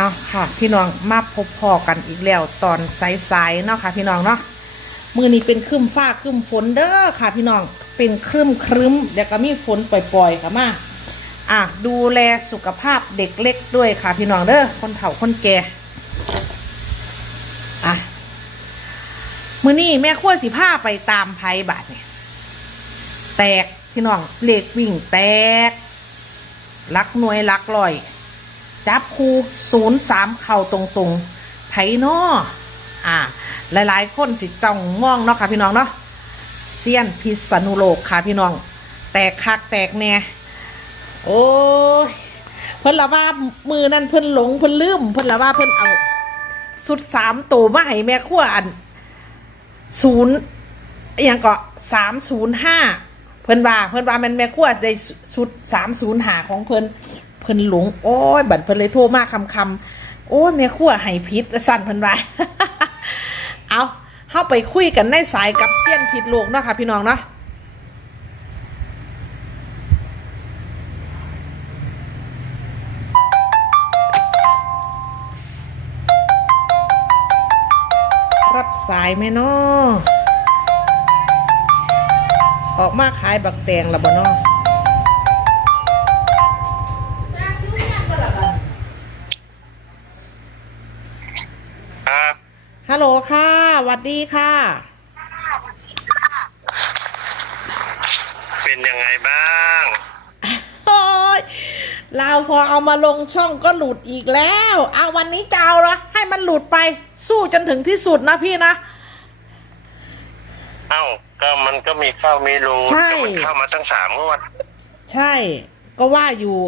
เอาค่ะ พี่น้องมาพบพอกันอีกแล้วตอนสายๆเนาะค่ะ พี่น้องเนาะมือนี้เป็นครึ้มฟ้าครึ้มฝนเด้อค่ะ พี่น้องเป็นครึ้มครึ้มเดี๋ยวก็มีฝนปล่อยๆค่ะมาอะดูแลสุขภาพเด็กเล็กด้วยค่ะ พี่น้องเด้อคนเฒ่าคนแก่อะมือนี้แม่ขั้วสิผ้าไปตามไพ่บาทเนี่ยแตกพี่น้องเหล็กวิ่งแตกลักหน่วยลักลอย จับคูศูนย์สามเข่าตรงๆไผ่นออ่า หลายๆ คนสิจ้องมองเนาะค่ะพี่น้องเนาะเซียนพิษณุโลกค่ะพี่น้อง แตกคักแตกแน่โอ้ยเพิ่นละว่ามือนั่นเพิ่นหลงเพิ่นลืมเพิ่นละว่าเพิ่นเอาสุดสามตัวมาให้แม่ขั้วอันศูนย์อย่างก็สามศูนย์ห้าเพิ่นว่าเพิ่นว่ามันแม่ขั้วได้ชุดสามศูนย์หาของเพิ่น พิ่นหลงโอ้ยบัดเพิ่นเลยโทรมาคำคำโอ้ยแม่ขั้วให้พิษสั่นเพิ่นว่าเอาเข้าไปคุยกันในสายกับเซียนผิดโลกเนาะค่ะ พี่น้องเนาะรับสายไหมเนาะออกมาขายบักแตงละบ่เนาะ ฮัลโหลค่ะสวัสดีค่ะ เป็นยังไงบ้างโอ้ยเราพอเอามาลงช่องก็หลุดอีกแล้วเอาวันนี้จะเอาละให้มันหลุดไป สู้จนถึงที่สุดนะพี่นะ เอ้าก็มันก็มีเข้ามีรูใช่ แต่มันเข้ามาตั้งสามงวด ใช่ ก็ว่าอยู่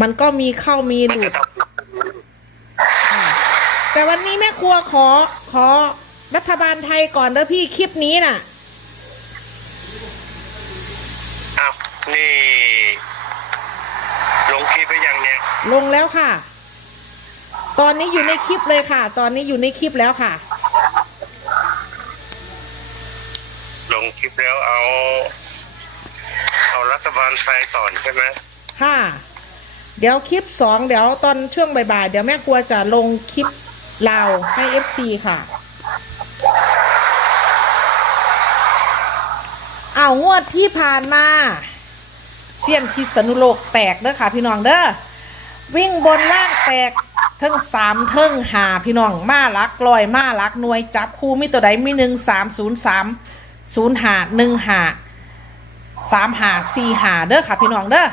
มันก็มีเข้ามีมัหนลุก็ด ต้องค่ะ แต่วันนี้แม่ครัวขอขอรัฐบาลไทยก่อนเด้อพี่คลิปนี้น่ะเอ้านี่ ลงคลิปไปยังเนี่ย ลงแล้วค่ะ ตอนนี้อยู่ในคลิปเลยค่ะ ตอนนี้อยู่ในคลิปแล้วค่ะ ลงคลิปแล้วเอา เอารัฐบาลไทยก่อนใช่ไหมค่ะ เดี๋ยวคลิปสองเดี๋ยวตอนช่วงบ่ายๆเดี๋ยวแม่ครัวจะลงคลิป ลาวให้ FC ค่ะ เอางวดที่ผ่านมาเสี้ยนพิษณุโลกแตกเด้อค่ะ พี่น้องเด้อวิ่งบนล่างแตกเทิงสามเทิงหาพี่น้องมาลักลอยมาลักหน่วยจับคู่มีตัวใดมีหนึ่งสามศูนย์สามศูนย์หาหนึ่งหาสามหาสี่หาเด้อค่ะ พี่น้องเด้อ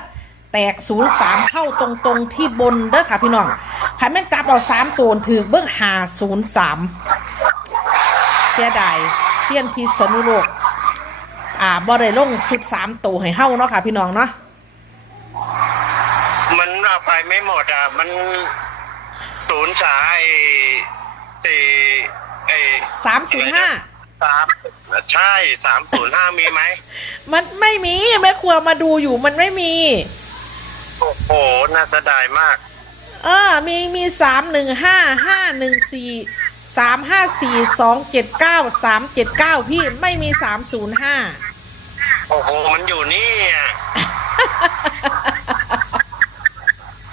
ตกศูนย์สามเข้าตรงตรงๆที่บนเด้อค่ะพี่น้องใครแม่นจับเอาสามตัวถือเบิ้งหาศูนย์สามเสียดายเซียนพิษณุโลกอ่าบ่ได้ลงชุดสามตัวให้เฮาเนาะค่ะ พี่น้องเนาะมันเอาไปไม่หมดอะ มันศูนย์สายสี่ไอ้สามศูนย์ห้าสามใช่สามศูนย์ห้ามีไหม มันไม่มีแม่ครัวมาดูอยู่มันไม่มี โอ้โห น่าจะได้มาก เออ มีมีสามหนึ่งห้าห้าหนึ่งสี่สามห้าสี่สองเจ็ดเก้าสามเจ็ดเก้าพี่ไม่มีสามศูนย์ห้าโอ้โห มันอยู่นี่อะ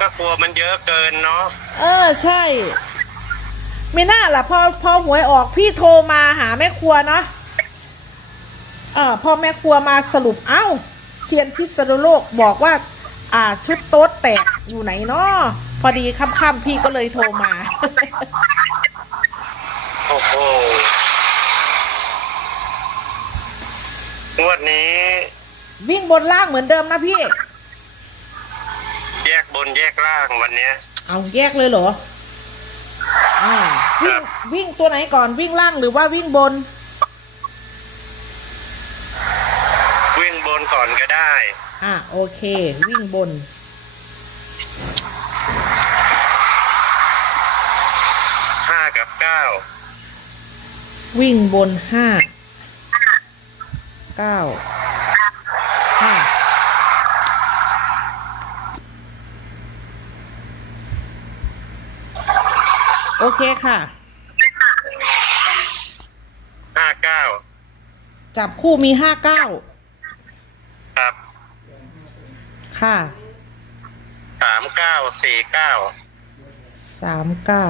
ก็กลัวมันเยอะเกินเนาะ เออ ใช่ ไม่น่าล่ะพอพอหวยออกพี่โทรมาหาแม่ครัวเนาะเออพอแม่ครัวมาสรุปเอ้าเซียนพิษณุโลกบอกว่า อ่า ชุดโต๊ดแตกอยู่ไหนเนาะพอดีค่ำๆพี่ก็เลยโทรมา โอ้โหงวดนี้ วิ่งบนล่างเหมือนเดิมนะพี่ แยกบนแยกล่างวันเนี้ย เอาแยกเลยเหรออ่าวิ่ครังบวิ่งตัวไหนก่อนวิ่งล่างหรือว่าวิ่งบน วิ่งบนก่ อนก็ได้ อ่าโอเค วิ่งบน ห้ากับเก้า วิ่งบนห้าเก้าห้าโอเคค่ะ ห้าเก้า จับคู่มีห้าเก้า ครับค่ะสามเก้าสี่เก้าสามเก้า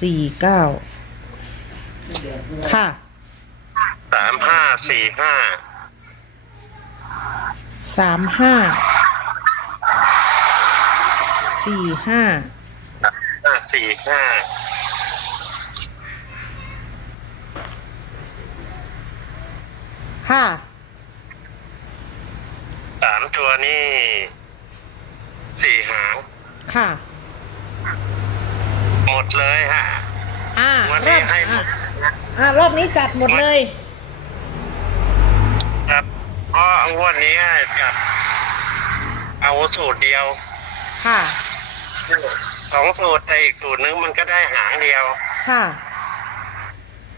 สี่เก้าค่ะสามห้าสี่ห้าสามห้าสี่ห้าห้าสี่ห้าค่ะสามตัวนี่สี่หาง ค่ะ หมดเลยฮะอ่าวันรอนี้บให้หมอะดอ่ารอบนี้จัดหมดเลย ครับเพราะงวดนี้จับเอาสูตรเดียว ค่ะ สองสูตรแต่อีกสูตรนึงมันก็ได้หางเดียว ค่ะ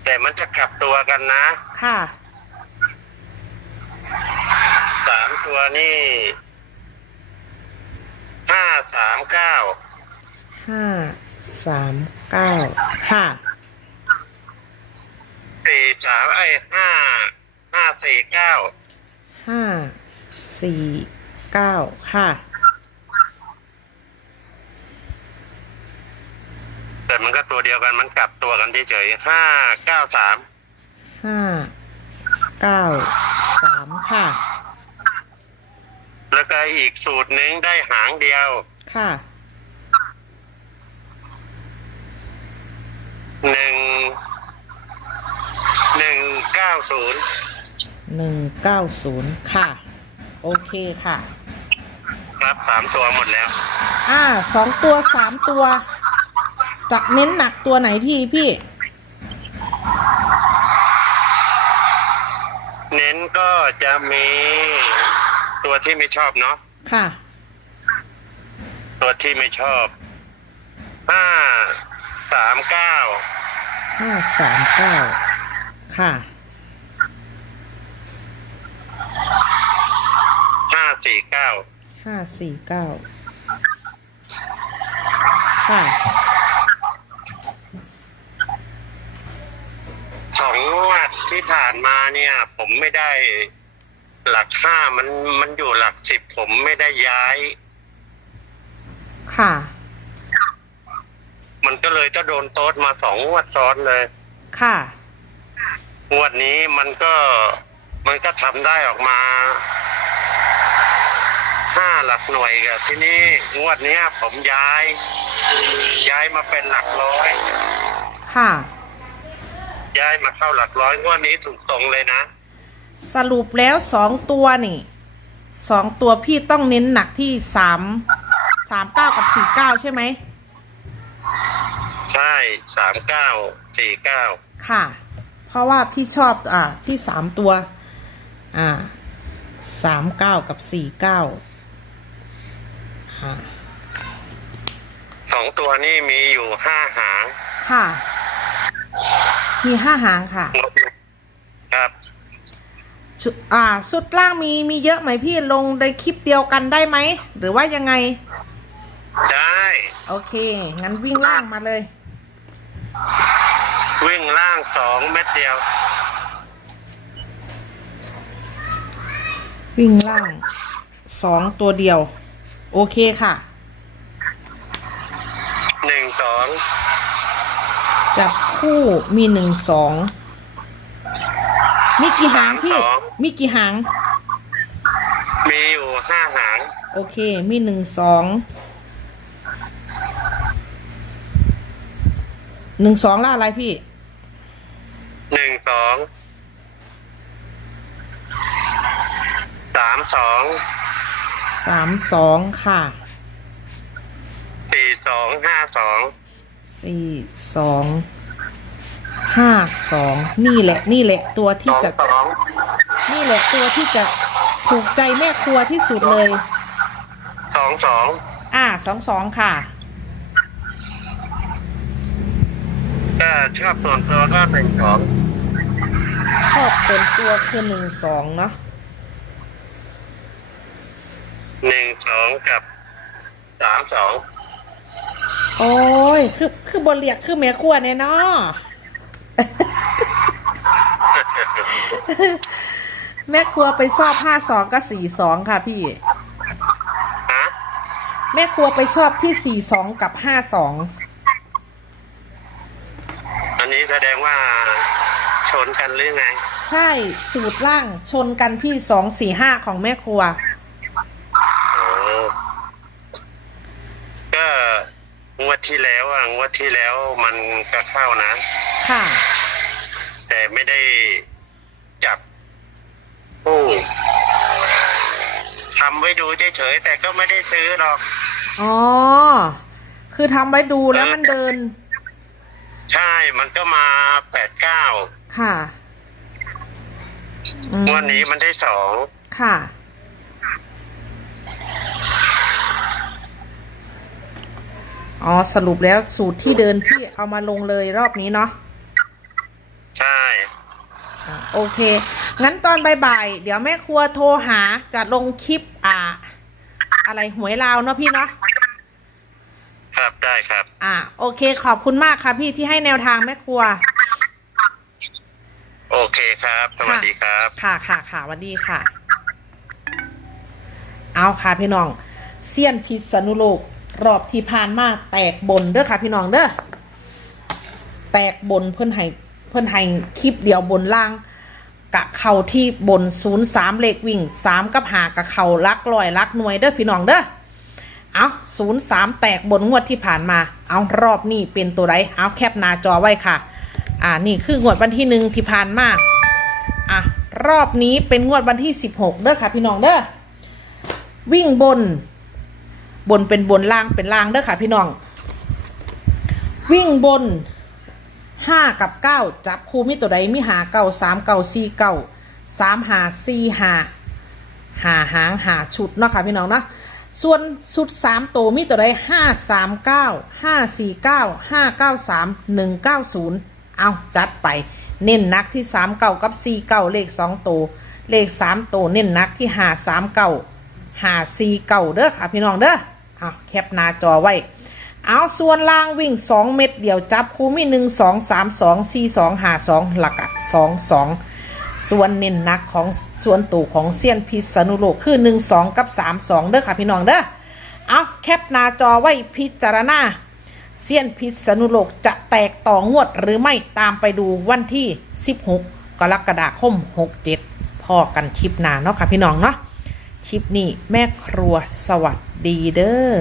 แต่มันจะกลับตัวกันนะ ค่ะ สาม ตัวนี่ห้าสามเก้าห้าสามเก้าค่ะสี่สามไอ้ห้าห้าสี่เก้าห้าสี่เก้าค่ะ แต่มันก็ตัวเดียวกันมันกลับตัวกันเฉยๆห้าเก้าสามห้าเก้าสามค่ะ แล้วก็อีกสูตรหนึ่งได้หางเดียว ค่ะ หนึ่ง หนึ่งเก้าศูนย์ หนึ่งเก้าศูนย์ค่ะ โอเคค่ะ ครับสามตัวหมดแล้ว อ่า สองตัวสามตัว จะเน้นหนักตัวไหนพี่พี่ เน้นก็จะมี ตัวที่ไม่ชอบเนาะค่ะ ตัวที่ไม่ชอบห้าสามเก้าห้าสามเก้าค่ะ ห้าสี่เก้าห้าสี่เก้าค่ะสองงวดที่ผ่านมาเนี่ย ผมไม่ได้ หลักห้ามันมันอยู่หลักสิบผมไม่ได้ย้าย ค่ะ มันก็เลยจะโดนโต๊ดมาสองงวดซ้อนเลยค่ะ งวดนี้มันก็มันก็ทำได้ออกมาห้าหลักหน่วยกับที่นี่งวดเนี้ย ผมย้าย ย้ายมาเป็นหลักร้อย ค่ะ ย้ายมาเข้าหลักร้อยงวดนี้ถูกตรงเลยนะ สรุปแล้วสองตัวนี่สองตัวพี่ต้องเน้นหนักที่สามสามเก้ากับสี่เก้าใช่ไหม ใช่สามเก้าสี่เก้าค่ะ เพราะว่าพี่ชอบอ่าที่สามตัว อ่าสามเก้ากับสี่เก้าค่ะสองตัวนี่มีอยู่ห้าหางค่ะ มีห้าหางค่ะครับ ชุดอ่าสุดล่างมีมีเยอะไหมพี่ลงในคลิปเดียวกันได้ไหม หรือว่ายังไง ได้ โอเค งั้นวิ่งล่างมาเลย วิ่งล่างสองเม็ดเดียว วิ่งล่างสองตัวเดียว โอเคค่ะหนึ่งสองจับคู่มีหนึ่งสอง มีกี่หางพี่มีกี่หาง มีอยู่ห้าหาง โอเค มีหนึ่งสองหนึ่งสองล่าอะไรพี่ หนึ่งสอง สามสอง สามสองค่ะ สี่สองห้าสอง สี่สอง ห้าสองนี่แหละนี่แหละตัวสที่องจะ สองนี่แหละตัวที่จะถูกใจแม่ครัวที่สุดเลย สองสองอ่าสองสองค่ะก็ชอบส่วนตัวก็หนึ่งสองชอบส่วนตัวคือหนึ่งสองเนาะหนึ่งสองกับสามสอง โอ้ย คือคือบนเรียกคือแม่ครัวเนี่ยเนาะ แม่ครัวไปชอบห้าสองกับสี่สองค่ะพี่ ฮะแม่ครัวไปชอบที่สี่สองกับห้าสองอันนี้แสดงว่าชนกันหรือไง ใช่สูตรล่างชนกันพี่สองสี่ห้าของแม่ครัว อ๋อ ก็งวดที่แล้วอะงวดที่แล้วมันก็เข้านะ ค่ะ แต่ไม่ได้จับผู้ ทำไว้ดูเฉยๆแต่ก็ไม่ได้ซื้อหรอก อ๋อ คือทำไว้ดูแล้วมันเดิน ใช่มันก็มาแปดเก้าค่ะอืมงวดนี้มันได้สองค่ะ อ๋อ สรุปแล้วสูตรที่เดินพี่เอามาลงเลยรอบนี้เนาะ ใช่ อะโอเค งั้นตอนบ่ายๆเดี๋ยวแม่ครัวโทรหาจะลงคลิปอ่า อะไรหวยลาวเนาะพี่เนาะครับได้ครับ อ่า โอเคขอบคุณมากค่ะพี่ที่ให้แนวทางแม่ครัว โอเคครับ สวัสดีครับ ค่ะค่ะค่ะสวัสดีค่ะ เอาค่ะพี่น้องเซียนพิษณุโลกรอบที่ผ่านมาแตกบนเด้อค่ะ พี่น้องเด้อแตกบนเพื่อนให้เพื่อนให้คลิปเดียวบนล่าง กะเข่าที่บนศูนย์สามเลขวิ่งสามกับหากะเข่าลักลอยลักหน่วยเด้อพี่น้องเด้อเอาศูนย์สามแตกบนงวดที่ผ่านมา เอารอบนี้เป็นตัวไรเอาแคปหน้าจอไว้ค่ะ อ่านี่คืองวดวันที่หนึ่งที่ผ่านมาอะรอบนี้เป็นงวดวันที่สิบหกเด้อค่ะ พี่น้องเด้อวิ่งบน บนเป็นบนล่างเป็นล่างเด้อค่ะ พี่น้อง วิ่งบน ห้ากับเก้าจับคู่มีตัวใดมีหาเก้าสามเก้าสี่เก้าสามหาสี่หาหาหางหาชุดเนาะค่ะพี่น้องเนาะส่วนชุดสามตัวมีตัวใดห้าสามเก้าห้าสี่เก้าห้าเก้าสามหนึ่งเก้าศูนย์เอาจัดไปเน้นนักที่สามเก้ากับสี่เก้าเลขสองตัวเลขสามตัวเน้นนักที่หาสามเก้าหาสี่เก้าเด้อค่ะพี่น้องเด้อเอาแคปหน้าจอไว้ เอาส่วนล่างวิ่งสองเม็ดเดียวจับคู่มีหนึ่งสองสามสองสี่สองหาสองหลักอะสองสองส่วนเน้นนักของส่วนตู่ของเซียนพิษณุโลกคือหนึ่งสองกับสามสองเด้อค่ะพี่น้องเด้อเอาแคปหน้าจอไว้พิจารณาเซียนพิษณุโลกจะแตกต่องวดหรือไม่ตามไปดูวันที่ 16 กรกฎาคม 67 พอกันคลิปหน้าเนาะค่ะพี่น้องเนาะคลิปนี้แม่ครัวสวัสดีเด้อ